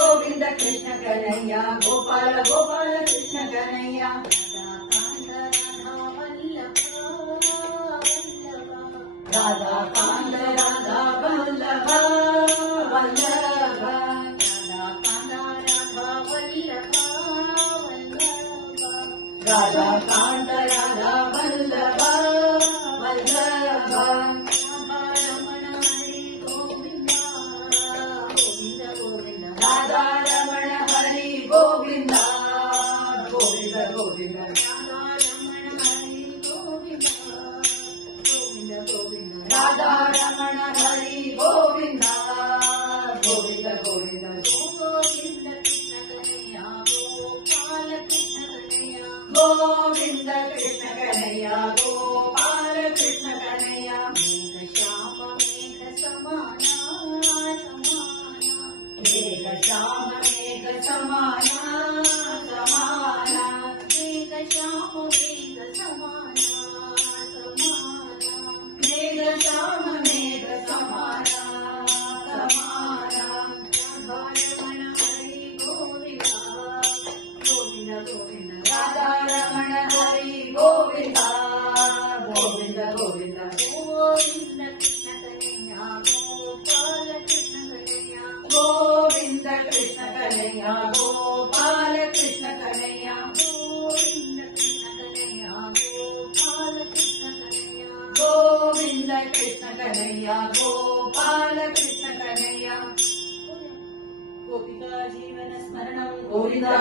गोविंद कृष्ण कन्हैया गोपाल गोपाल कृष्ण कन्हैया राधा कांत राधा वल्लभ वल्लभ राधा कांत राधा वल्लभ वल्लभ राधा रमण हरि गोविंद गोविंद गोविंद राधा रमण हरि गोविंद गोविंद गोविंद गोविंद कृष्ण कन्हैया गोपाल कृष्ण कन्हैया गोविंद कृष्ण कन्हैया गोपाल कृष्ण कन्हैया मेघ श्याम मेघ समाना मेघ श्याम मेघ समाना समाना मेघ श्याम मेघ समाना मेघ श्याम मेघ समाना समाना रमण हरि गोविंद गोविंद गोविंद राधा रमण हरि गोविंद गोविंद गोविंद गोविंद कृष्ण कन्हैया गोपाल कृष्ण कन्हैया गोविंद कृष्ण कन्हैया गोपाल कृष्ण कन्हैया गोविंद कृष्ण कन्हैया गोपाल कृष्ण कन्हैया गोविंद कृष्ण कन्हैया गोपाल कृष्ण कन्हैया गोपिका जीवन स्मरणं गोविंदा